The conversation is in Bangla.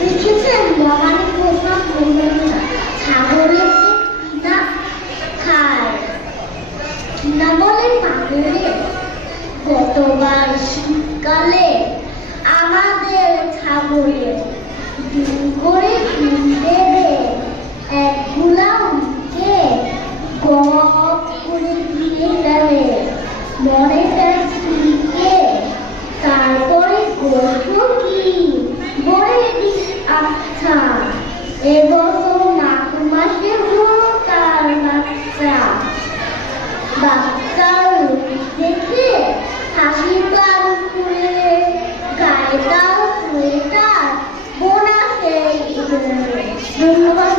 লিখেছেন মহানী প্রসাদ মজুমদার। ছাগলের কিনা খায়, কিনা বলে পাগলে। গতবার শীতকালে আমাদের ছাগলে দিন করে দেবে এক গুলাম কে গপ করে দিয়ে গেলে মনেটা স্ত্রীকে। তারপরে গোষ্ঠ কি বলে দিস আচ্ছা, এবছর মাঘ মাসে হলো তার বাচ্চা। বাচ্চার রূপ দেখে হাসি প্রাণ খুলে গায়ে তার সোয়েটার বোনা সেই ধন্যবাদ।